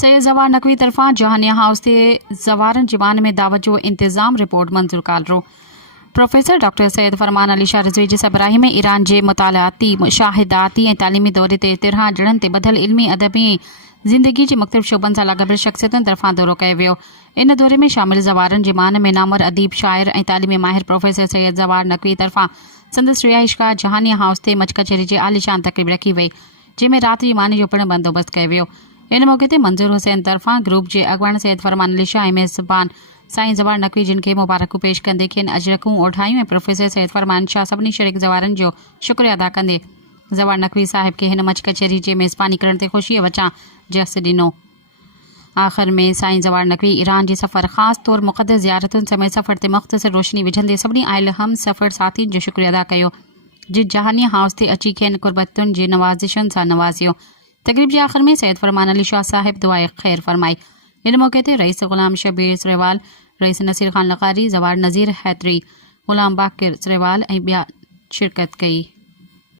सैयद जवार नकवी तरफा जहानिया हाउस ते जवारन जिमान में दावत जो इंतजाम रिपोर्ट मंजूर कालरो। प्रोफेसर डॉक्टर सैयद फरमान अली शाह रिजवी जी सबराही में ईरान जे मुतालाती मुशाहिदाती ऐं तालीमी दौरे ते तिरहां जड़न ते बधल इल्मी अदबी ज़िंदगी जी मुख़्तलिफ़ शोबन सां लाॻापियल शख़्सियतुनि तरफ़ां दौरो कयो वियो। इन दौरे में शामिल ज़वारन जिमान में नामवर अदीब शाइर ऐं तालीमी माहिर प्रोफेसर सैयद जवार नकवी तरफ़ां संदसि रिहाइशगाह जहानिया हाउस ते मच कचहरी जे आलीशान तक़रीब रखी वई, जंहिंमें राति जी मानी जो पिणु बंदोबस्त कयो वियो। इन मौक़े ते मंज़ूर हुसैन तरफ़ां ग्रुप जे अॻुवाण सैयद फरमान अली शाह ऐं मेज़बान साईं जवार नकवी जिन खे मुबारकूं पेश कंदे खेनि अजरकूं ओढायूं ऐं प्रोफेसर सैयद फरमान शाह सभिनी शरीक ज़वारनि जो शुक्रिया अदा कंदे जवार नकवी साहिब खे हिन मच कचहरी जे मेज़बानी करण ते ख़ुशीअ वचां जस ॾिनो। आख़िर में साईं जवार नकवी ईरान जी सफ़र ख़ासि तौर मुक़दस ज़ियारतुनि समेत सफ़र ते मुख़्तसर रोशनी विझंदे सभिनी आयल हम सफ़र साथियुनि जो शुक्रिया अदा कयो, जिन जहानिया हाउस ते अची खेनि कुर्बतुनि जे नवाज़िशुनि सां नवाज़ियो। तक़रीब जे आख़िर में सैयद फरमान अली शाह साहिब दुआए ख़ैर फरमाई। इन मौक़े ते रईस ग़ुलाम शबीर सरेवाल, रईस नसीर ख़ान लक़ारी, ज़वार नज़ीर हैदरी, ग़ुलाम बाक़िर सरेवाल ऐं ॿिया शिरकत कई।